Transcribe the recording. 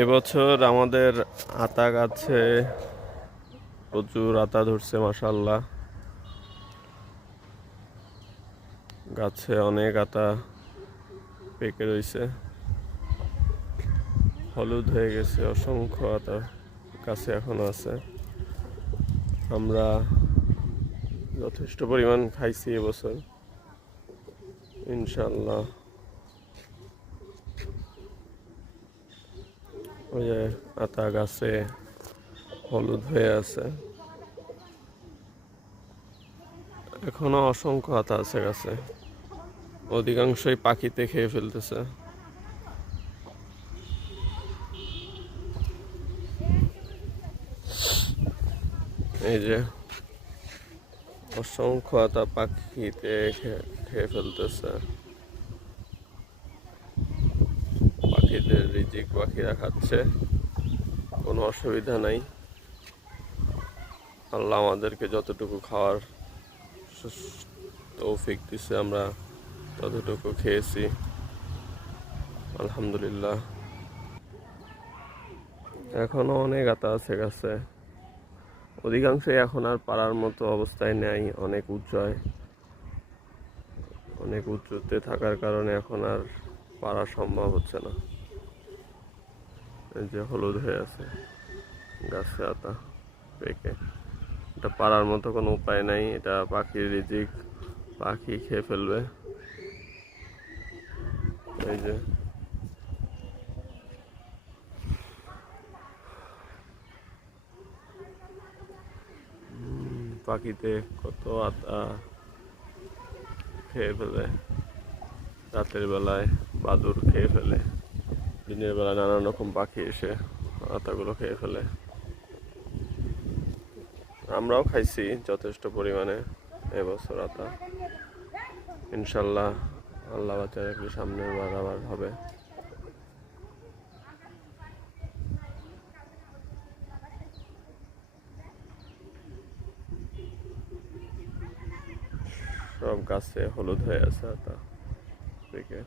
এবছর আমাদের আতা গাছে প্রচুর আতা ধরছে, মাশাআল্লাহ। গাছে অনেক আতা পেকে রয়েছে, হলুদ হয়ে গেছে। অসংখ্য আতা গাছে এখনো আছে। আমরা যথেষ্ট পরিমাণ খাইছি এবছর, ইনশাআল্লাহ। ওই যে আতা গাছে হলুদ হয়ে আছে, এখনো অসংখ্য আতা আছে গাছে। অধিকাংশই পাখিতে খেয়ে ফেলতেছে। এই যে অসংখ্য আতা পাখিতে খেয়ে ফেলতেছে। পাখিদের রিজিক পাখিরা খাচ্ছে, কোনো অসুবিধা নাই। আল্লাহ আমাদেরকে যতটুকু খাওয়ার তৌফিক দিছে, আমরা ততটুকু খেয়েছি, আলহামদুলিল্লাহ। এখনো অনেক আতা আছে গাছে, অধিকাংশই এখন আর পারার মতো অবস্থায় নেই। অনেক উঁচায়, অনেক উঁচুতে থাকার কারণে এখন আর পারা সম্ভব হচ্ছে না। এই যে হলুদ হয়ে আছে গাছে আতা পেকে, এটা পারার মতো কোনো উপায় নাই। এটা পাখির রিজিক, পাখি খেয়ে ফেলবে। এই যে পাখিতে কত আতা খেয়ে ফেলে। রাতের বেলায় বাদুড় খেয়ে ফেলে, দিনের বেলায় নানান রকম পাখি এসে আতাগুলো খেয়ে ফেলে। আমরাও খাইছি যথেষ্ট পরিমাণে এবছর আতা, ইনশাল্লাহ। আল্লাহ বাঁচায় রাখলে সামনের বার আবার হবে। সব গাছে হলুদ হয়ে আছে আতা থেকে।